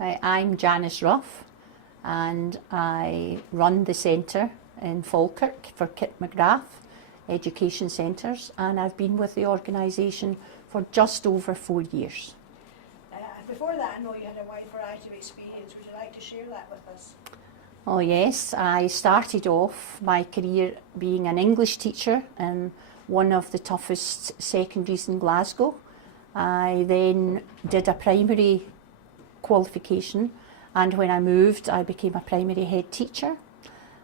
I'm Janice Ruff and I run the centre in Falkirk for Kip McGrath Education Centres, and I've been with the organisation for just over 4 years. Before that, I know you had a wide variety of experience. Would you like to share that with us? Oh yes, I started off my career being an English teacher in one of the toughest secondaries in Glasgow. I then did a primary qualification, and when I moved I became a primary head teacher,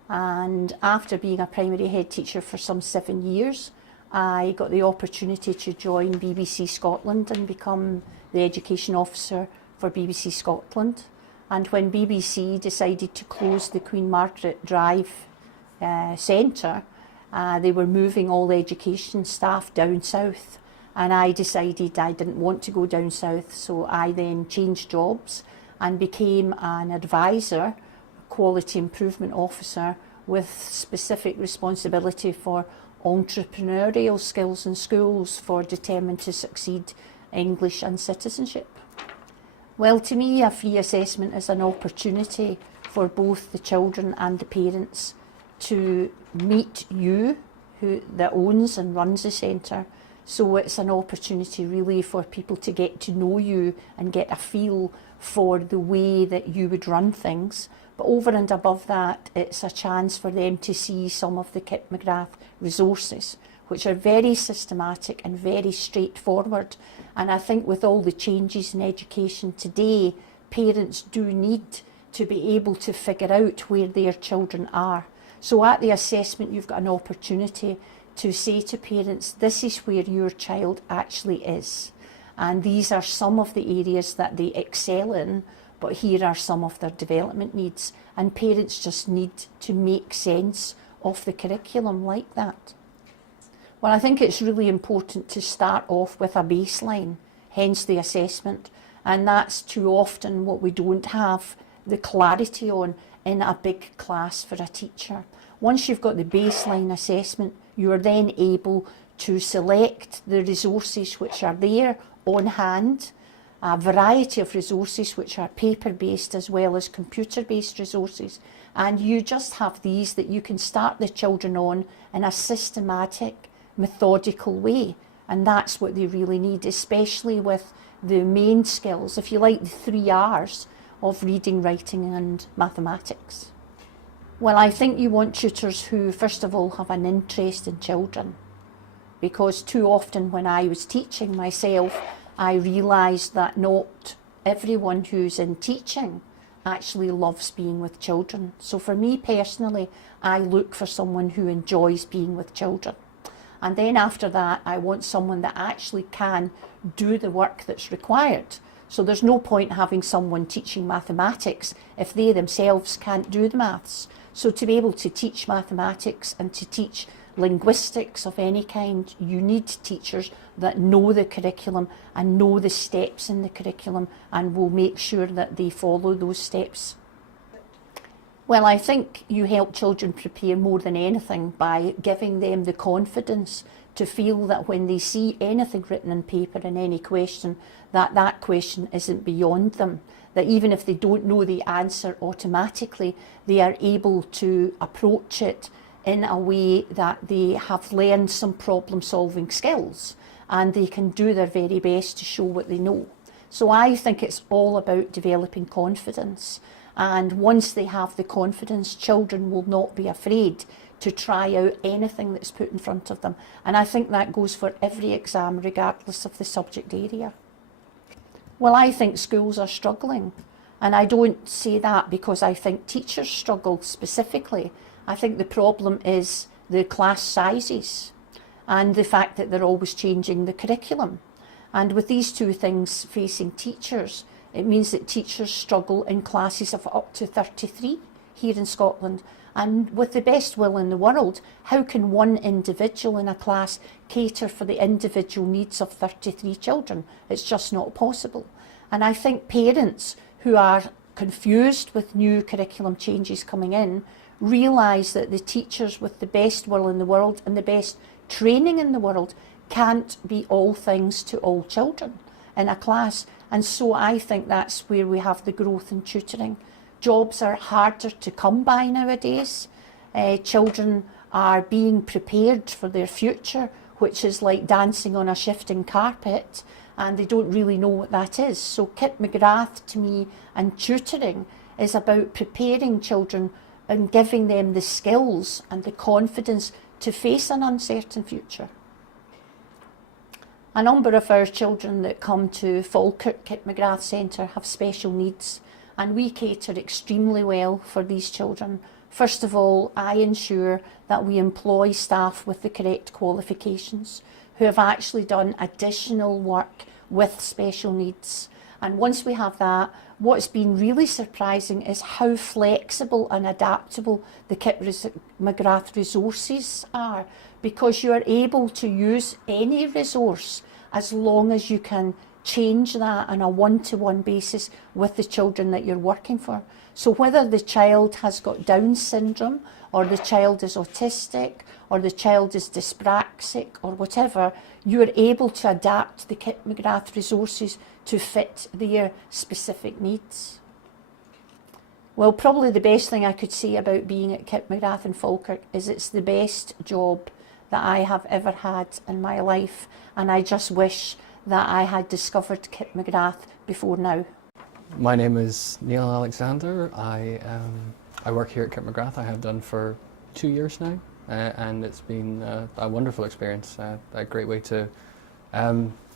and after being a primary head teacher for some 7 years I got the opportunity to join BBC Scotland and become the education officer for BBC Scotland. And when BBC decided to close the Queen Margaret Drive centre, they were moving all the education staff down south, and I decided I didn't want to go down south, so I then changed jobs and became an advisor, quality improvement officer, with specific responsibility for entrepreneurial skills in schools for Determined to Succeed English and Citizenship. Well, to me, a free assessment is an opportunity for both the children and the parents to meet you, that owns and runs the centre. So it's an opportunity really for people to get to know you and get a feel for the way that you would run things. But over and above that, it's a chance for them to see some of the Kip McGrath resources, which are very systematic and very straightforward. And I think with all the changes in education today, parents do need to be able to figure out where their children are. So at the assessment, you've got an opportunity to say to parents, this is where your child actually is. And these are some of the areas that they excel in, but here are some of their development needs. And parents just need to make sense of the curriculum like that. Well, I think it's really important to start off with a baseline, hence the assessment, and that's too often what we don't have the clarity on in a big class for a teacher. Once you've got the baseline assessment, you are then able to select the resources which are there on hand, a variety of resources which are paper-based as well as computer-based resources, and you just have these that you can start the children on in a systematic, methodical way, and that's what they really need, especially with the main skills, if you like, the 3 R's of reading, writing and mathematics. Well, I think you want tutors who first of all have an interest in children, because too often when I was teaching myself I realised that not everyone who's in teaching actually loves being with children. So for me personally, I look for someone who enjoys being with children. And then after that, I want someone that actually can do the work that's required. So there's no point having someone teaching mathematics if they themselves can't do the maths. So to be able to teach mathematics and to teach linguistics of any kind, you need teachers that know the curriculum and know the steps in the curriculum and will make sure that they follow those steps. Well, I think you help children prepare more than anything by giving them the confidence to feel that when they see anything written on paper in any question, that question isn't beyond them. That even if they don't know the answer automatically, they are able to approach it in a way that they have learned some problem-solving skills and they can do their very best to show what they know. So I think it's all about developing confidence. And once they have the confidence, children will not be afraid to try out anything that's put in front of them. And I think that goes for every exam, regardless of the subject area. Well, I think schools are struggling. And I don't say that because I think teachers struggle specifically. I think the problem is the class sizes and the fact that they're always changing the curriculum. And with these two things facing teachers, it means that teachers struggle in classes of up to 33 here in Scotland. And with the best will in the world, how can one individual in a class cater for the individual needs of 33 children? It's just not possible. And I think parents who are confused with new curriculum changes coming in realise that the teachers with the best will in the world and the best training in the world can't be all things to all children in a class. And so I think that's where we have the growth in tutoring. Jobs are harder to come by nowadays. Children are being prepared for their future, which is like dancing on a shifting carpet, and they don't really know what that is. So Kip McGrath, to me, and tutoring is about preparing children and giving them the skills and the confidence to face an uncertain future. A number of our children that come to Falkirk Kip McGrath Centre have special needs, and we cater extremely well for these children. First of all, I ensure that we employ staff with the correct qualifications who have actually done additional work with special needs. And once we have that, what's been really surprising is how flexible and adaptable the Kip McGrath resources are, because you are able to use any resource as long as you can change that on a one-to-one basis with the children that you're working for. So whether the child has got Down syndrome, or the child is autistic, or the child is dyspraxic, or whatever, you are able to adapt the Kip McGrath resources to fit their specific needs. Well, probably the best thing I could say about being at Kip McGrath in Falkirk is it's the best job that I have ever had in my life, and I just wish that I had discovered Kip McGrath before now. My name is Neil Alexander. I work here at Kip McGrath. I have done for 2 years now, and it's been a wonderful experience, a great way to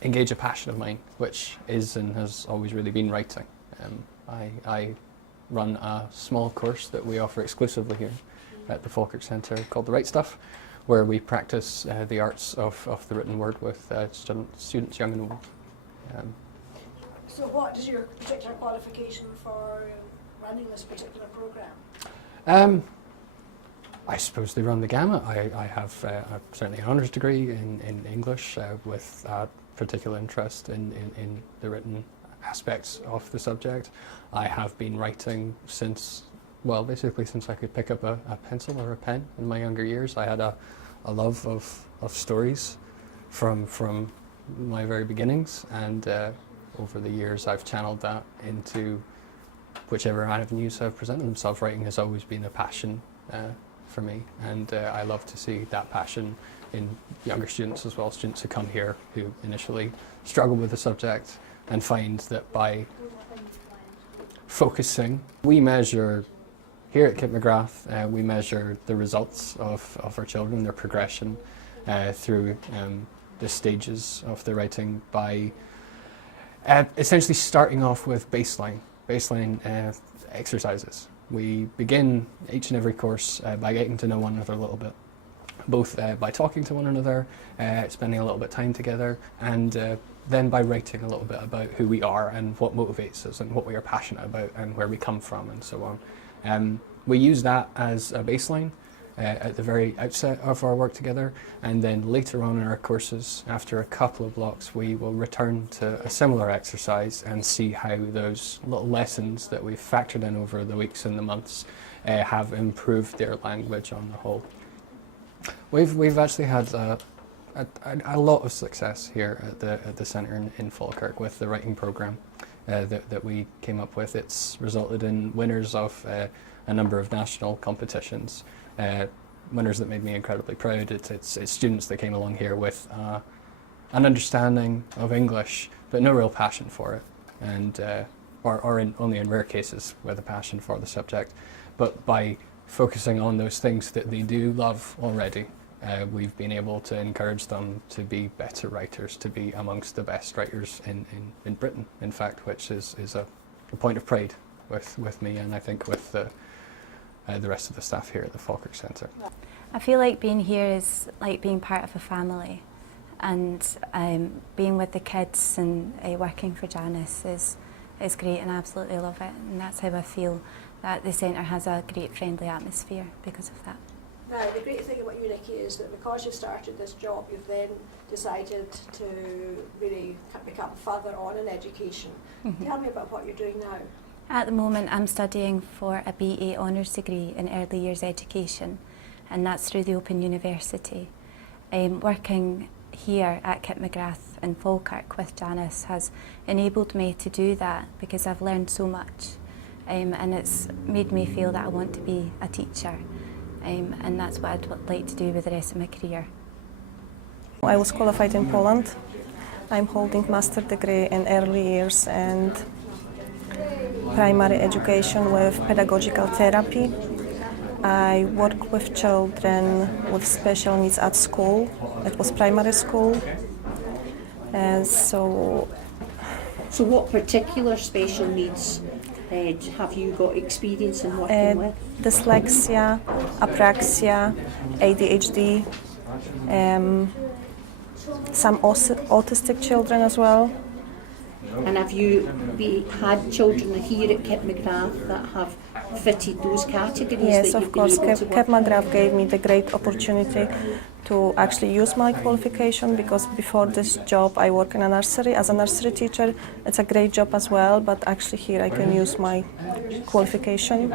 engage a passion of mine, which is and has always really been writing. I run a small course that we offer exclusively here at the Falkirk Centre called The Right Stuff, where we practice the arts of the written word with students young and old. So what is your particular qualification for running this particular programme? I suppose they run the gamut. I have certainly an honours degree in English with a particular interest in the written aspects of the subject. I have been writing since, well, basically since I could pick up a pencil or a pen in my younger years. I had a love of stories from my very beginnings, and over the years I've channeled that into whichever avenues have presented themselves. Writing has always been a passion for me, and I love to see that passion in younger students as well, students who come here who initially struggle with the subject and find that by focusing, we measure here at Kip McGrath, we measure the results of our children, their progression through the stages of their writing by essentially starting off with baseline exercises. We begin each and every course by getting to know one another a little bit, both by talking to one another, spending a little bit of time together, and then by writing a little bit about who we are and what motivates us and what we are passionate about and where we come from and so on. We use that as a baseline at the very outset of our work together, and then later on in our courses, after a couple of blocks, we will return to a similar exercise and see how those little lessons that we've factored in over the weeks and the months have improved their language on the whole. We've actually had a lot of success here at the centre in Falkirk with the writing programme that we came up with. It's resulted in winners of a number of national competitions. Winners that made me incredibly proud. It's students that came along here with an understanding of English, but no real passion for it, and only in rare cases with a passion for the subject. But by focusing on those things that they do love already, we've been able to encourage them to be better writers, to be amongst the best writers in Britain, in fact, which is a point of pride with me, and I think with the rest of the staff here at the Falkirk Centre. I feel like being here is like being part of a family, and being with the kids and working for Janice is great, and I absolutely love it, and that's how I feel that the centre has a great friendly atmosphere because of that. Now, the great thing about you, Nikki, is that because you've started this job, you've then decided to really become further on in education. Mm-hmm. Tell me about what you're doing now. At the moment, I'm studying for a BA honours degree in early years education, and that's through the Open University. Working here at Kip McGrath in Falkirk with Janice has enabled me to do that, because I've learned so much, and it's made me feel that I want to be a teacher, and that's what I'd like to do with the rest of my career. I was qualified in Poland. I'm holding master degree in early years and primary education with pedagogical therapy. I work with children with special needs at school. It was primary school. And So what particular special needs have you got experience in working with? dyslexia, apraxia, ADHD, some autistic children as well. And have you had children here at Kip McGrath that have fitted those categories? Yes, that of you've course. been able to Kip work McGrath gave me the great opportunity to actually use my qualification, because before this job I work in a nursery as a nursery teacher. It's a great job as well, but actually here I can use my qualification.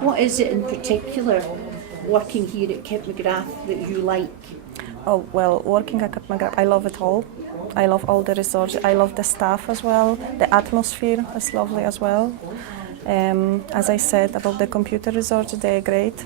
What is it in particular working here at Kip McGrath that you like? Oh, well, working at Kip McGrath, I love it all. I love all the resources. I love the staff as well. The atmosphere is lovely as well. As I said about the computer resources, they're great.